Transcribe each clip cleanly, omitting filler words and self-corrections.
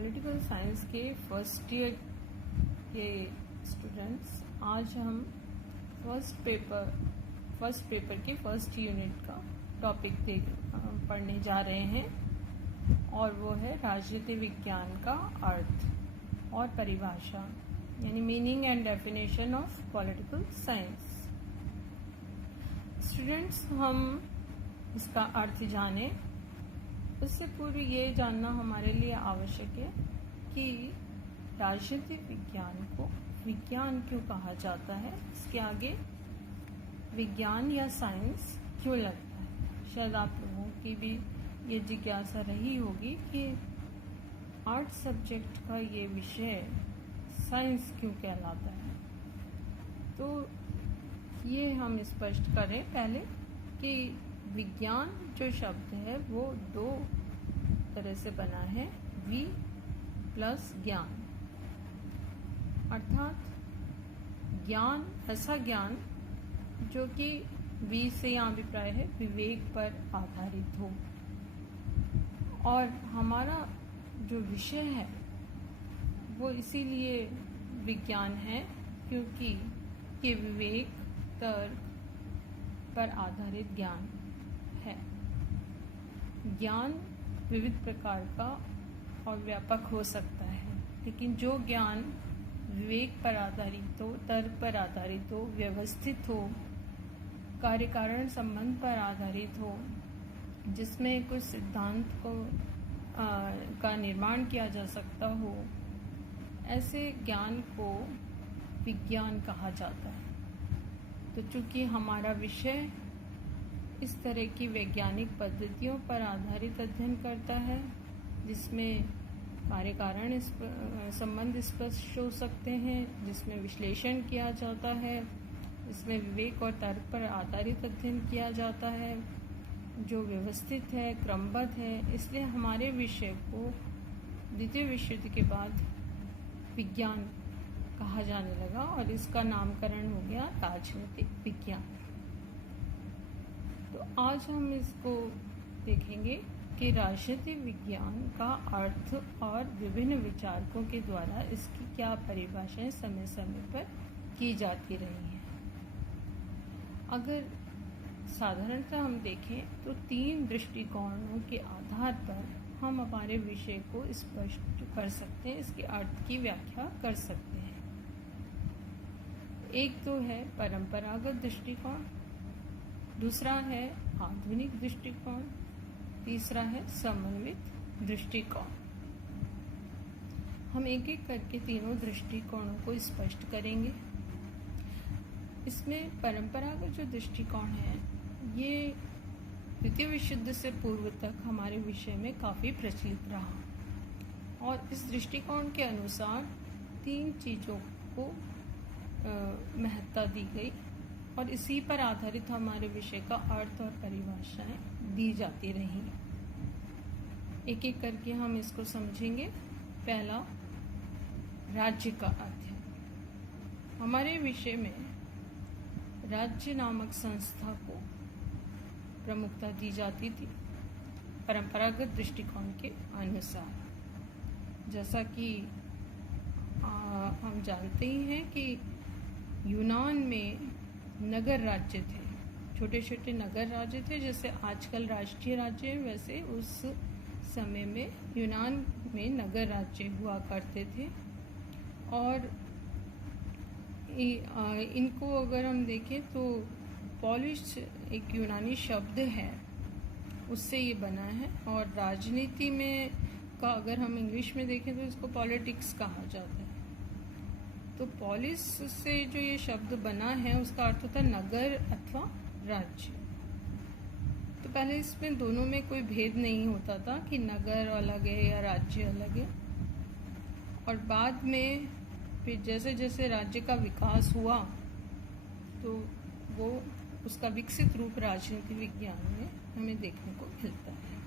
Political science के first year के students, आज हम फर्स्ट पेपर के फर्स्ट यूनिट का टॉपिक पढ़ने जा रहे हैं और वो है राजनीति विज्ञान का अर्थ और परिभाषा, यानी meaning and definition of political science. Students, हम इसका अर्थ जाने उससे पूर्व ये जानना हमारे लिए आवश्यक है कि राजनीतिक विज्ञान को विज्ञान क्यों कहा जाता है, इसके आगे विज्ञान या साइंस क्यों लगता है। शायद आप लोगों की भी ये जिज्ञासा रही होगी कि आर्ट सब्जेक्ट का ये विषय साइंस क्यों कहलाता है। तो ये हम स्पष्ट करें पहले कि विज्ञान जो शब्द है वो दो तरह से बना है, वि प्लस ज्ञान, अर्थात ज्ञान ऐसा ज्ञान जो कि वि से यहाँ अभिप्राय है विवेक पर आधारित हो, और हमारा जो विषय है वो इसीलिए विज्ञान है क्योंकि ये विवेक तर्क पर आधारित ज्ञान है। ज्ञान विविध प्रकार का और व्यापक हो सकता है, लेकिन जो ज्ञान विवेक पर आधारित हो, तर्क पर आधारित हो, व्यवस्थित हो, कार्य कारण संबंध पर आधारित हो, जिसमें कुछ सिद्धांत का निर्माण किया जा सकता हो, ऐसे ज्ञान को विज्ञान कहा जाता है। तो चूंकि हमारा विषय इस तरह की वैज्ञानिक पद्धतियों पर आधारित अध्ययन करता है जिसमें कार्य कारण संबंध स्पष्ट हो सकते हैं, जिसमें विश्लेषण किया जाता है, जिसमें विवेक और तर्क पर आधारित अध्ययन किया जाता है, जो व्यवस्थित है, क्रमबद्ध है, इसलिए हमारे विषय को द्वितीय विश्व युद्ध के बाद विज्ञान कहा जाने लगा और इसका नामकरण हो गया राजनीतिक विज्ञान। तो आज हम इसको देखेंगे कि राजनीतिक विज्ञान का अर्थ और विभिन्न विचारकों के द्वारा इसकी क्या परिभाषाएं समय समय पर की जाती रही हैं। अगर साधारणतः हम देखें तो तीन दृष्टिकोणों के आधार पर हम हमारे विषय को स्पष्ट कर सकते हैं, इसके अर्थ की व्याख्या कर सकते हैं। एक तो है परंपरागत दृष्टिकोण, दूसरा है आधुनिक दृष्टिकोण, तीसरा है समन्वित दृष्टिकोण। हम एक एक करके तीनों दृष्टिकोणों को स्पष्ट करेंगे। इसमें परंपरागत जो दृष्टिकोण है ये द्वितीय विश्व युद्ध से पूर्व तक हमारे विषय में काफ़ी प्रचलित रहा और इस दृष्टिकोण के अनुसार तीन चीज़ों को महत्ता दी गई और इसी पर आधारित हमारे विषय का अर्थ और परिभाषाएं दी जाती रहीं। एक एक करके हम इसको समझेंगे। पहला, राज्य का अर्थ है। हमारे विषय में राज्य नामक संस्था को प्रमुखता दी जाती थी परंपरागत दृष्टिकोण के अनुसार। जैसा कि हम जानते ही हैं कि यूनान में नगर राज्य थे, छोटे छोटे नगर राज्य थे, जैसे आजकल राष्ट्रीय राज्य है वैसे उस समय में यूनान में नगर राज्य हुआ करते थे। और इनको अगर हम देखें तो पॉलिश एक यूनानी शब्द है, उससे ये बना है। और राजनीति में का अगर हम इंग्लिश में देखें तो इसको पॉलिटिक्स कहा जाता है। तो पॉलिस से जो ये शब्द बना है उसका अर्थ होता है नगर अथवा राज्य। तो पहले इसमें दोनों में कोई भेद नहीं होता था कि नगर अलग है या राज्य अलग है। और बाद में फिर जैसे जैसे राज्य का विकास हुआ तो वो उसका विकसित रूप राजनीति विज्ञान में हमें देखने को मिलता है।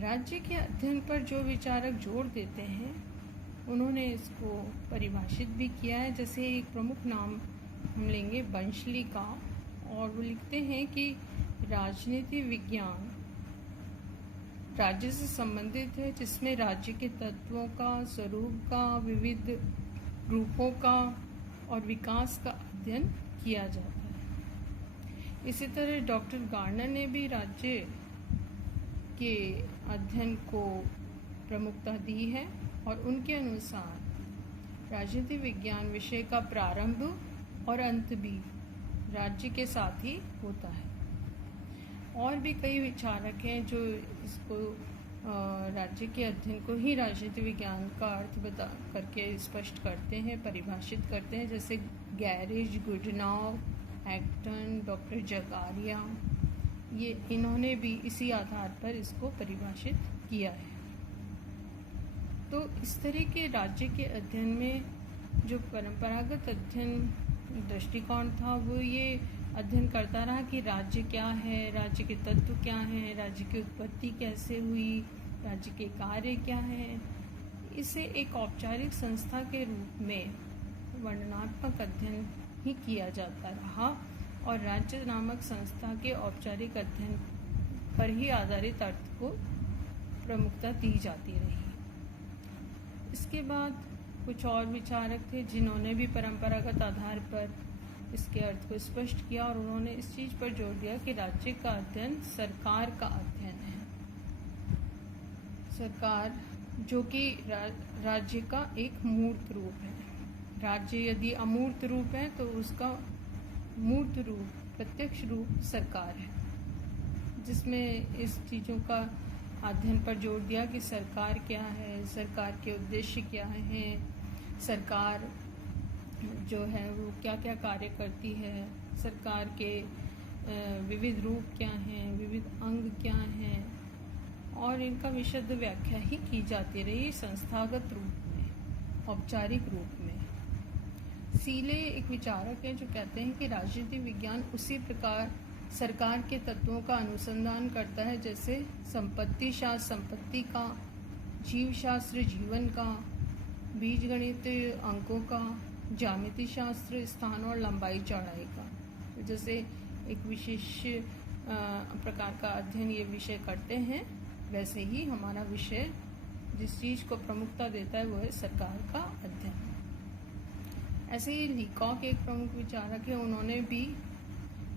राज्य के अध्ययन पर जो विचारक जोर देते हैं उन्होंने इसको परिभाषित भी किया है। जैसे एक प्रमुख नाम हम लेंगे बंशली का, और वो लिखते हैं कि राजनीति विज्ञान राज्य से संबंधित है, जिसमें राज्य के तत्वों का, स्वरूप का, विविध रूपों का और विकास का अध्ययन किया जाता है। इसी तरह डॉक्टर गार्नर ने भी राज्य के अध्ययन को प्रमुखता दी है और उनके अनुसार राजनीति विज्ञान विषय का प्रारंभ और अंत भी राज्य के साथ ही होता है। और भी कई विचारक हैं जो इसको राज्य के अध्ययन को ही राजनीति विज्ञान का अर्थ बता करके स्पष्ट करते हैं, परिभाषित करते हैं, जैसे गैरेज, गुडनाव, एक्टन, डॉक्टर जगारिया। ये इन्होंने भी इसी आधार पर इसको परिभाषित किया है। तो इस तरह के राज्य के अध्ययन में जो परंपरागत अध्ययन दृष्टिकोण था वो ये अध्ययन करता रहा कि राज्य क्या है, राज्य के तत्व क्या हैं, राज्य की उत्पत्ति कैसे हुई, राज्य के कार्य क्या हैं। इसे एक औपचारिक संस्था के रूप में वर्णनात्मक अध्ययन ही किया जाता रहा और राज्य नामक संस्था के औपचारिक अध्ययन पर ही आधारित अर्थ को प्रमुखता दी जाती रही। इसके बाद कुछ और विचारक थे जिन्होंने भी परंपरागत आधार पर इसके अर्थ को स्पष्ट किया और उन्होंने इस चीज़ पर जोर दिया कि राज्य का अध्ययन सरकार का अध्ययन है। सरकार जो कि राज्य का एक मूर्त रूप है। राज्य यदि अमूर्त रूप है तो उसका मूर्त रूप, प्रत्यक्ष रूप सरकार है, जिसमें इस चीज़ों का अध्ययन पर जोर दिया कि सरकार क्या है, सरकार के उद्देश्य क्या हैं, सरकार जो है वो क्या क्या कार्य करती है, सरकार के विविध रूप क्या हैं, विविध अंग क्या हैं, और इनका विशद व्याख्या ही की जाती रही संस्थागत रूप में, औपचारिक रूप में। सीले एक विचारक हैं जो कहते हैं कि राजनीति विज्ञान उसी प्रकार सरकार के तत्वों का अनुसंधान करता है जैसे संपत्ति शास्त्र संपत्ति का, जीव शास्त्र जीवन का, बीजगणित अंकों का, ज्यामिति शास्त्र स्थान और लंबाई चौड़ाई का। तो जैसे एक विशेष प्रकार का अध्ययन ये विषय करते हैं, वैसे ही हमारा विषय जिस चीज़ को प्रमुखता देता है वो है सरकार का अध्ययन। ऐसे ही लीकॉक एक प्रमुख विचारक है, उन्होंने भी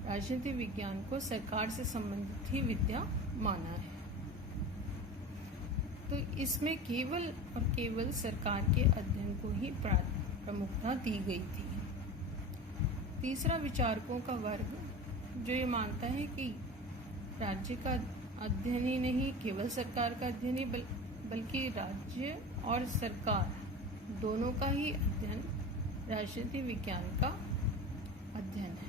राजनीति विज्ञान को सरकार से संबंधित ही विद्या माना है। तो इसमें केवल और केवल सरकार के अध्ययन को ही प्रमुखता दी गई थी। तीसरा विचारकों का वर्ग जो ये मानता है कि राज्य का अध्ययन ही नहीं, केवल सरकार का अध्ययन ही बल्कि राज्य और सरकार दोनों का ही अध्ययन राजनीति विज्ञान का अध्ययन है।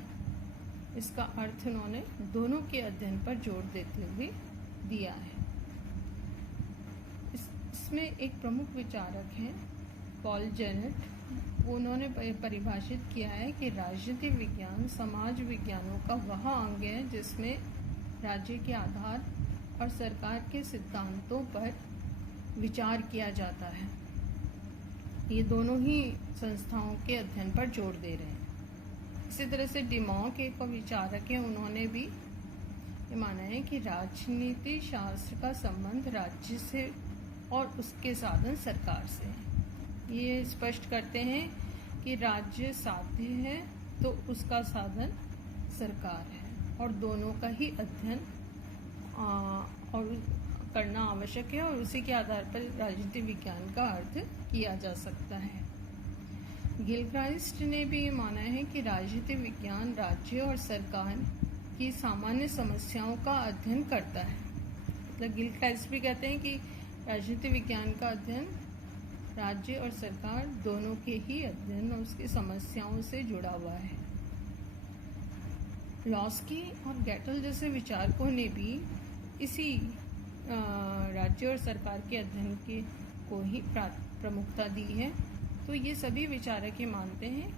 इसका अर्थ उन्होंने दोनों के अध्ययन पर जोर देते हुए दिया है। इसमें एक प्रमुख विचारक हैं पॉल जेनेट। उन्होंने परिभाषित किया है कि राजनीति विज्ञान समाज विज्ञानों का वह अंग है जिसमें राज्य के आधार और सरकार के सिद्धांतों पर विचार किया जाता है। ये दोनों ही संस्थाओं के अध्ययन पर जोर दे रहे हैं। इसी तरह से डिमॉक एक विचारक है, उन्होंने भी ये माना है कि राजनीति शास्त्र का संबंध राज्य से और उसके साधन सरकार से है। ये स्पष्ट करते हैं कि राज्य साध्य है तो उसका साधन सरकार है और दोनों का ही अध्ययन और करना आवश्यक है और उसी के आधार पर राजनीति विज्ञान का अर्थ किया जा सकता है। गिलक्राइस्ट ने भी ये माना है कि राजनीति विज्ञान राज्य और सरकार की सामान्य समस्याओं का अध्ययन करता है। मतलब गिलक्राइस्ट भी कहते हैं कि राजनीति विज्ञान का अध्ययन राज्य और सरकार दोनों के ही अध्ययन और उसकी समस्याओं से जुड़ा हुआ है। लॉस्की और गैटल जैसे विचारकों ने भी इसी राज्य और सरकार के अध्ययन के को ही प्रमुखता दी है। तो ये सभी विचारक ये मानते हैं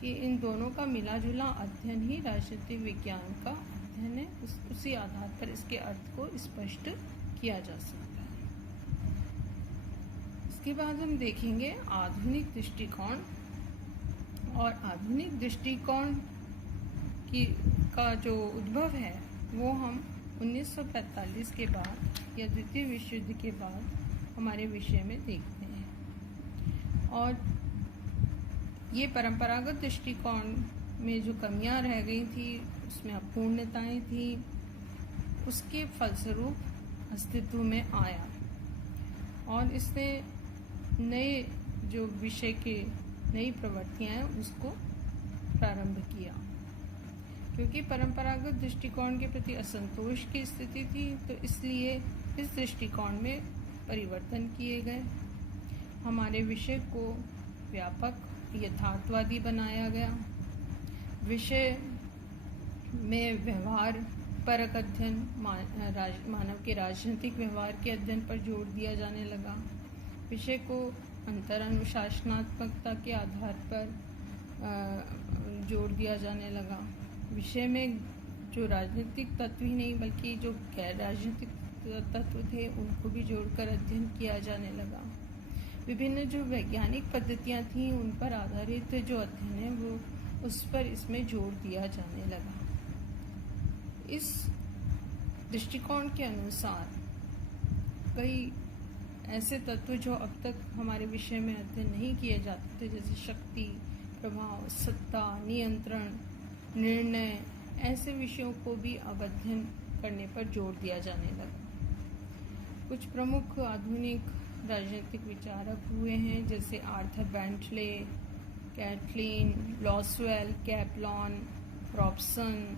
कि इन दोनों का मिला जुला अध्ययन ही राजनीति विज्ञान का अध्ययन है। उसी आधार पर इसके अर्थ को स्पष्ट किया जा सकता है। इसके बाद हम देखेंगे आधुनिक दृष्टिकोण, और आधुनिक दृष्टिकोण का जो उद्भव है वो हम 1945 के बाद या द्वितीय विश्व युद्ध के बाद हमारे विषय में देखते हैं। और ये परंपरागत दृष्टिकोण में जो कमियां रह गई थी, उसमें अपूर्णताएं थी, उसके फलस्वरूप अस्तित्व में आया और इसने नए जो विषय के नई प्रवृत्तियां हैं उसको प्रारंभ किया। क्योंकि परंपरागत दृष्टिकोण के प्रति असंतोष की स्थिति थी, तो इसलिए इस दृष्टिकोण में परिवर्तन किए गए। हमारे विषय को व्यापक यथार्थवादी बनाया गया। विषय में व्यवहार परक अध्ययन, मानव के राजनीतिक व्यवहार के अध्ययन पर जोर दिया जाने लगा। विषय को अंतर अनुशासनात्मकता के आधार पर जोर दिया जाने लगा। विषय में जो राजनीतिक तत्व ही नहीं बल्कि जो गैर राजनीतिक तत्व थे उनको भी जोड़कर अध्ययन किया जाने लगा। विभिन्न जो वैज्ञानिक पद्धतियां थीं उन पर आधारित जो अध्ययन है वो उस पर इसमें जोर दिया जाने लगा। इस दृष्टिकोण के अनुसार कई ऐसे तत्व जो अब तक हमारे विषय में अध्ययन नहीं किए जाते थे, जैसे शक्ति, प्रभाव, सत्ता, नियंत्रण, निर्णय, ऐसे विषयों को भी अब अध्ययन करने पर जोर दिया जाने लगा। कुछ प्रमुख आधुनिक राजनीतिक विचारक हुए हैं, जैसे Arthur Bentley, Catlin, Lasswell, Kaplan, Robson,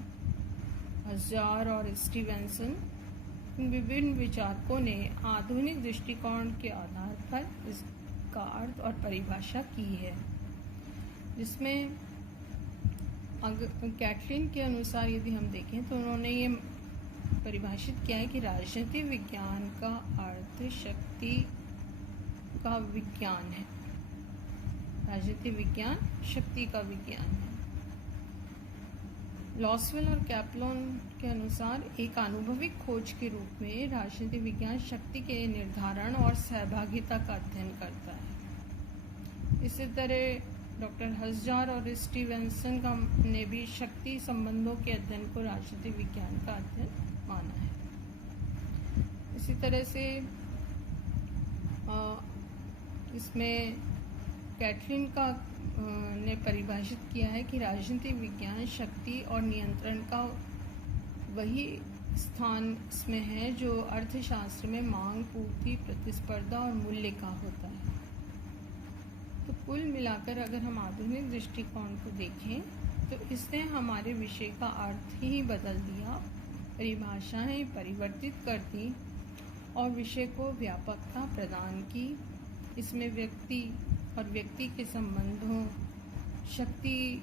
हज़ार और स्टीवेंसन। इन विभिन्न विचारकों ने आधुनिक दृष्टिकोण के आधार पर इसका अर्थ और परिभाषा की है, जिसमें कैटलीन के अनुसार यदि हम देखें तो उन्होंने ये परिभाषित किया है कि राजनीतिक विज्ञान का अर्थ शक्ति का विज्ञान है। राजनीतिक विज्ञान शक्ति का विज्ञान है। लॉसवेल और कैपलॉन के अनुसार एक अनुभविक खोज के रूप में राजनीतिक विज्ञान शक्ति के निर्धारण और सहभागिता का अध्ययन करता है। इसी तरह डॉक्टर हज़ार और स्टीवेंसन ने भी शक्ति संबंधों के अध्ययन को राजनीतिक विज्ञान का अध्ययन माना है। इसी तरह से इसमें कैटलीन का ने परिभाषित किया है कि राजनीतिक विज्ञान शक्ति और नियंत्रण का वही स्थान इसमें है जो अर्थशास्त्र में मांग, पूर्ति, प्रतिस्पर्धा और मूल्य का होता है। तो कुल मिलाकर अगर हम आधुनिक दृष्टिकोण को देखें तो इसने हमारे विषय का अर्थ ही बदल दिया, परिभाषाएं परिवर्तित कर दी और विषय को व्यापकता प्रदान की। इसमें व्यक्ति और व्यक्ति के संबंधों, शक्ति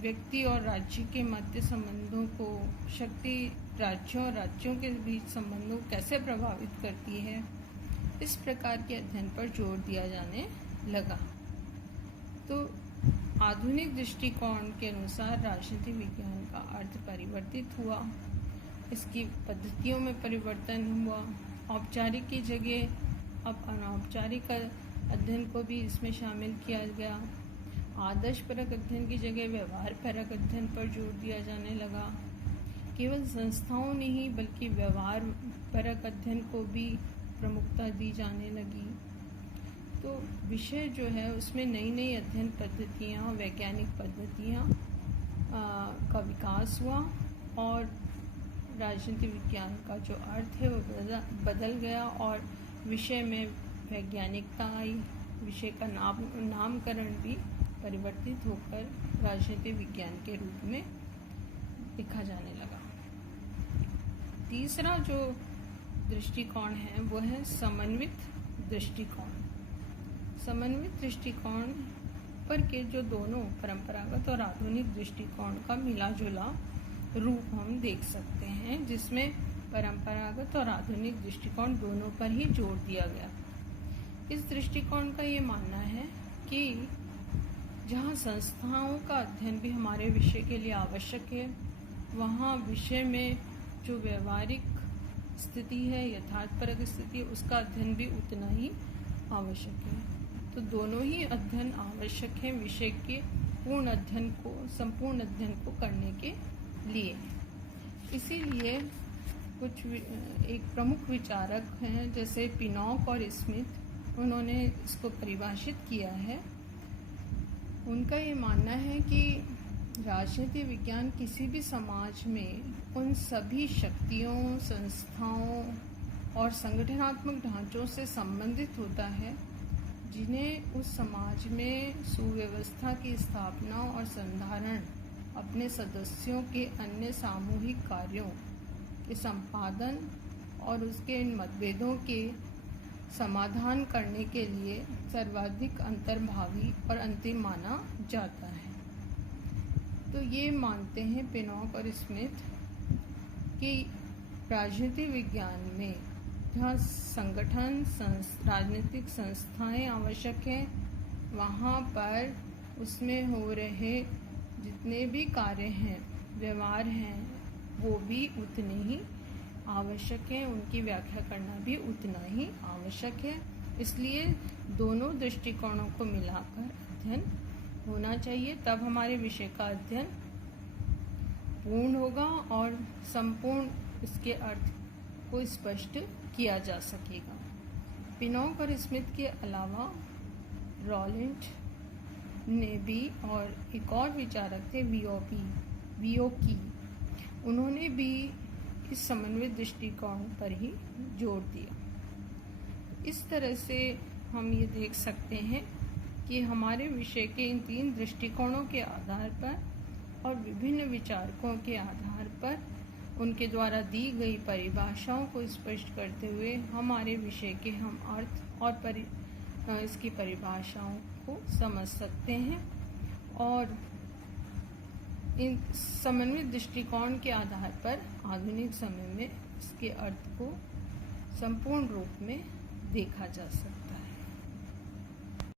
व्यक्ति और राज्य के मध्य संबंधों को, शक्ति राज्यों और राज्यों के बीच संबंधों को कैसे प्रभावित करती है, इस प्रकार के अध्ययन पर जोर दिया जाने लगा। तो आधुनिक दृष्टिकोण के अनुसार राजनीतिक विज्ञान का अर्थ परिवर्तित हुआ, इसकी पद्धतियों में परिवर्तन हुआ। औपचारिक की जगह अब अनौपचारिक अध्ययन को भी इसमें शामिल किया गया। आदर्श परक अध्ययन की जगह व्यवहार परक अध्ययन पर जोर दिया जाने लगा। केवल संस्थाओं नहीं बल्कि व्यवहार परक अध्ययन को भी प्रमुखता दी जाने लगी। तो विषय जो है उसमें नई नई अध्ययन पद्धतियाँ, वैज्ञानिक पद्धतियाँ का विकास हुआ और राजनीतिक विज्ञान का जो अर्थ है वो बदल गया और विषय में वैज्ञानिकता आई। विषय का नामकरण भी परिवर्तित होकर राजनीतिक विज्ञान के रूप में लिखा जाने लगा। तीसरा जो दृष्टिकोण है वो है समन्वित दृष्टिकोण। समन्वित दृष्टिकोण पर के जो दोनों परंपरागत और आधुनिक दृष्टिकोण का मिला जुला रूप हम देख सकते हैं, जिसमें परंपरागत और आधुनिक दृष्टिकोण दोनों पर ही जोर दिया गया। इस दृष्टिकोण का ये मानना है कि जहाँ संस्थाओं का अध्ययन भी हमारे विषय के लिए आवश्यक है, वहाँ विषय में जो व्यवहारिक स्थिति है, यथार्थपरक स्थिति है, उसका अध्ययन भी उतना ही आवश्यक है। तो दोनों ही अध्ययन आवश्यक हैं विषय के पूर्ण अध्ययन को, संपूर्ण अध्ययन को करने के लिए। इसीलिए एक प्रमुख विचारक हैं जैसे पिनॉक और स्मिथ, उन्होंने इसको परिभाषित किया है। उनका ये मानना है कि राजनीति विज्ञान किसी भी समाज में उन सभी शक्तियों, संस्थाओं और संगठनात्मक ढांचों से संबंधित होता है जिन्हें उस समाज में सुव्यवस्था की स्थापना और संधारण, अपने सदस्यों के अन्य सामूहिक कार्यों के संपादन और उसके मतभेदों के समाधान करने के लिए सर्वाधिक अंतर्भावी और अंतिम माना जाता है। तो ये मानते हैं पिनॉक और स्मिथ कि राजनीति विज्ञान में जहाँ संगठन, राजनीतिक संस्थाएं आवश्यक हैं, वहाँ पर उसमें हो रहे जितने भी कार्य हैं, व्यवहार हैं, वो भी उतने ही आवश्यक है, उनकी व्याख्या करना भी उतना ही आवश्यक है। इसलिए दोनों दृष्टिकोणों को मिलाकर अध्ययन होना चाहिए, तब हमारे विषय का अध्ययन पूर्ण होगा और संपूर्ण इसके अर्थ को स्पष्ट किया जा सकेगा। पिनॉक और स्मिथ के अलावा रॉलेंट ने भी और एक और विचारक थे वियोकी, उन्होंने भी इस समन्वित दृष्टिकोण पर ही जोर दिया। इस तरह से हम ये देख सकते हैं कि हमारे विषय के इन 3 दृष्टिकोणों के आधार पर और विभिन्न विचारकों के आधार पर उनके द्वारा दी गई परिभाषाओं को स्पष्ट करते हुए हमारे विषय के हम अर्थ और इसकी परिभाषाओं को समझ सकते हैं और इन समन्वित दृष्टिकोण के आधार पर आधुनिक समय में इसके अर्थ को संपूर्ण रूप में देखा जा सकता है।